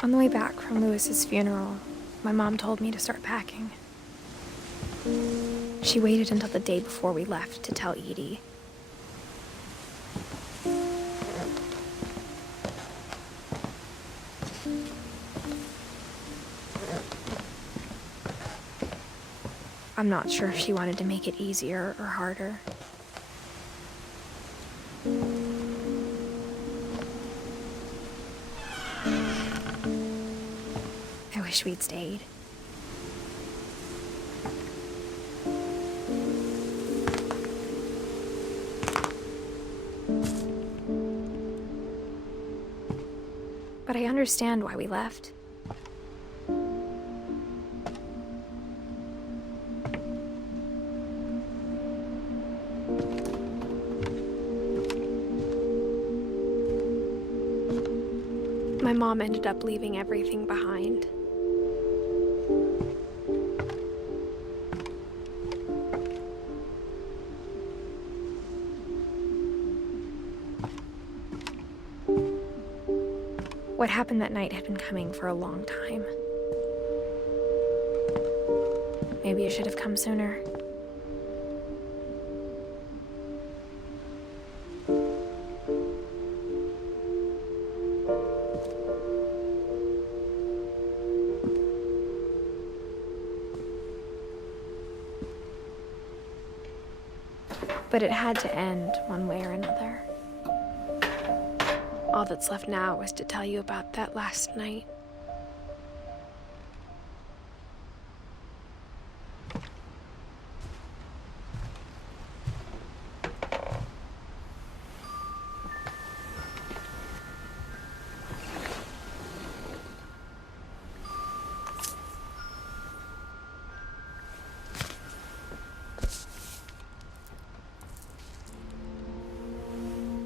On the way back from Lewis's funeral, my mom told me to start packing. She waited until the day before we left to tell Edie. I'm not sure if she wanted to make it easier or harder. I wish we'd stayed. But I understand why we left. My mom ended up leaving everything behind. What happened that night had been coming for a long time. Maybe it should have come sooner. But it had to end one way or another. All that's left now is to tell you about that last night.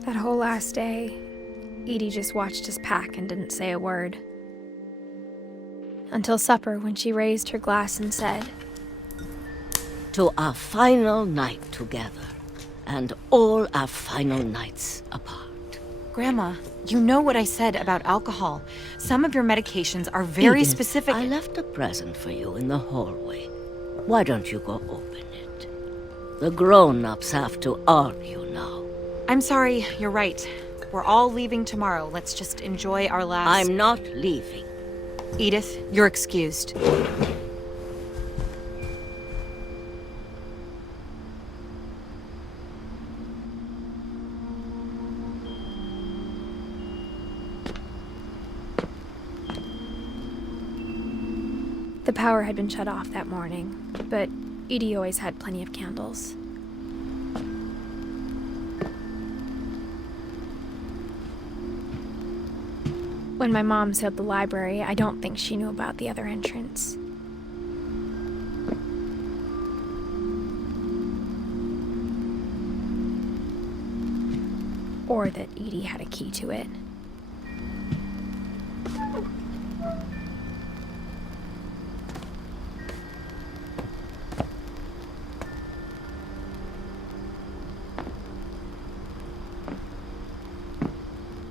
That whole last day, Edie just watched us pack and didn't say a word. Until supper, when she raised her glass and said, "To our final night together, and all our final nights apart." Grandma, you know what I said about alcohol. Some of your medications are very Edith, specific. I left a present for you in the hallway. Why don't you go open it? The grown-ups have to argue now. I'm sorry, you're right. We're all leaving tomorrow. Let's just enjoy our last... I'm not leaving. Edith, you're excused. the power had been shut off that morning, but Edie always had plenty of candles. When my mom sealed the library, I don't think she knew about the other entrance. Or that Edie had a key to it.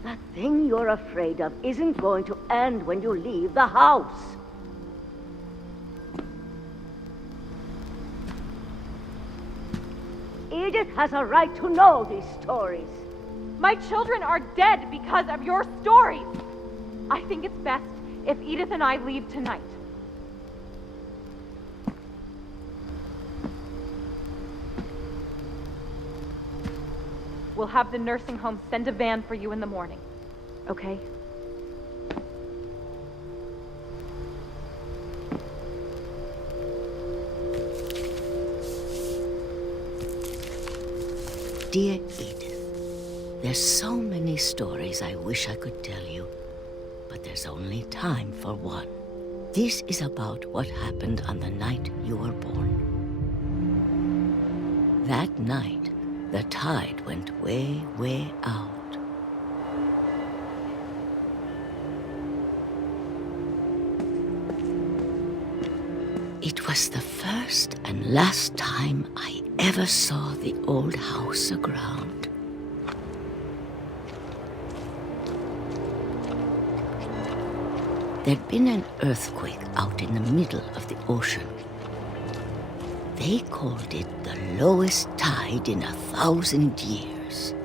That thing you're afraid of isn't going to end when you leave the house. Edith has a right to know these stories. My children are dead because of your stories. I think it's best if Edith and I leave tonight. We'll have the nursing home send a van for you in the morning, okay? Dear Edith, there's so many stories I wish I could tell you, but there's only time for one. This is about what happened on the night you were born. That night, the tide went way, way out. It was the first and last time I ever saw the old house aground. There'd been an earthquake out in the middle of the ocean. They called it the lowest tide in 1,000 years.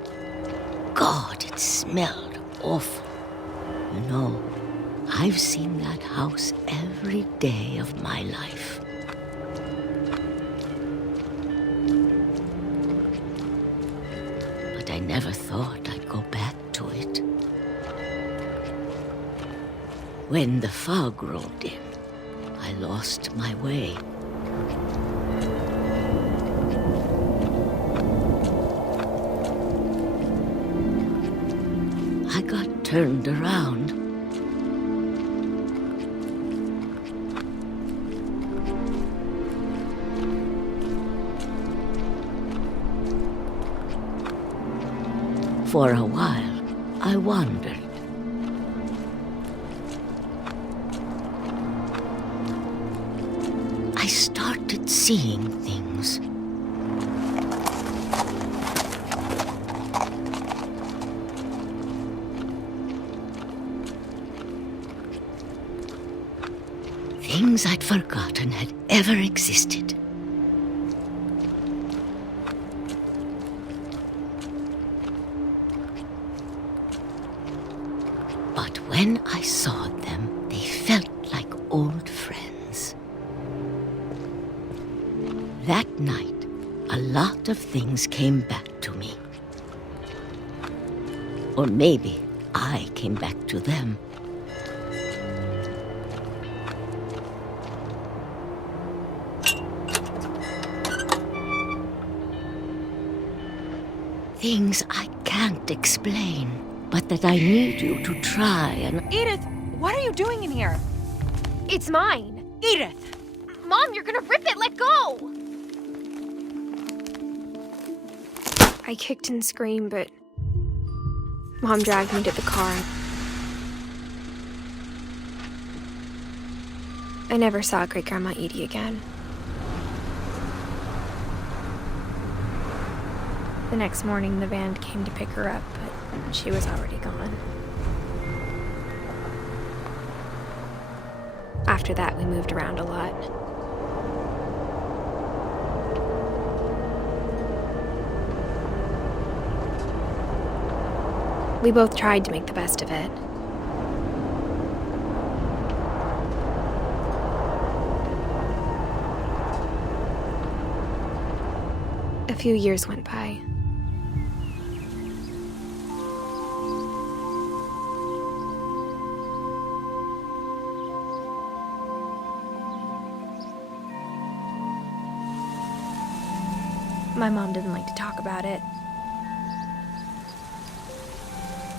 God, it smelled awful. You know, I've seen that house every day of my life. But I never thought I'd go back to it. When the fog rolled in, I lost my way. I got turned around. For a while, I wandered. I started seeing things. Things I'd forgotten had ever existed. But when I saw them, they felt like old friends. That night, a lot of things came back to me. Or maybe I came back to them. Things I can't explain, but that I need you to try and... Edith, what are you doing in here? It's mine. Edith! Mom, you're gonna rip it! Let go! I kicked and screamed, but Mom dragged me to the car. I never saw Great-Grandma Edie again. The next morning, the van came to pick her up, but she was already gone. After that, we moved around a lot. We both tried to make the best of it. A few years went by. My mom didn't like to talk about it.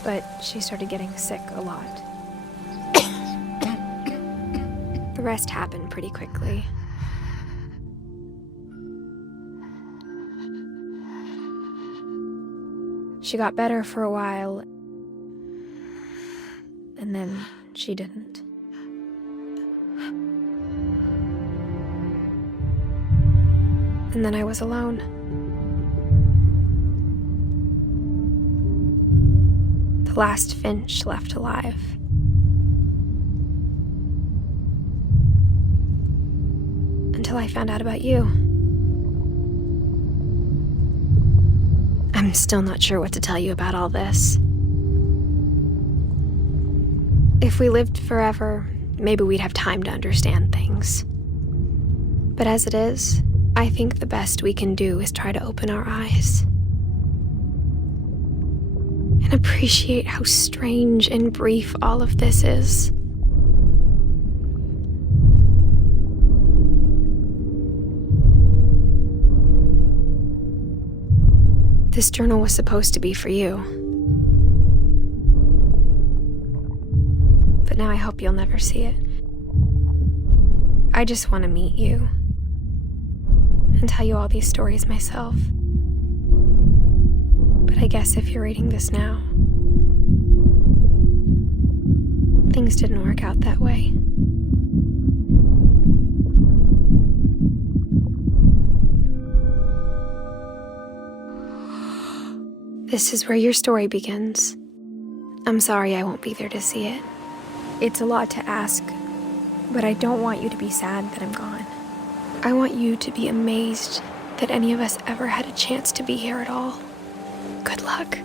But she started getting sick a lot. The rest happened pretty quickly. She got better for a while, and then she didn't. And then I was alone. The last Finch left alive. Until I found out about you. I'm still not sure what to tell you about all this. If we lived forever, maybe we'd have time to understand things. But as it is, I think the best we can do is try to open our eyes and appreciate how strange and brief all of this is. This journal was supposed to be for you. But now I hope you'll never see it. I just want to meet you and tell you all these stories myself. But I guess if you're reading this now, things didn't work out that way. This is where your story begins. I'm sorry I won't be there to see it. It's a lot to ask, but I don't want you to be sad that I'm gone. I want you to be amazed that any of us ever had a chance to be here at all. Good luck.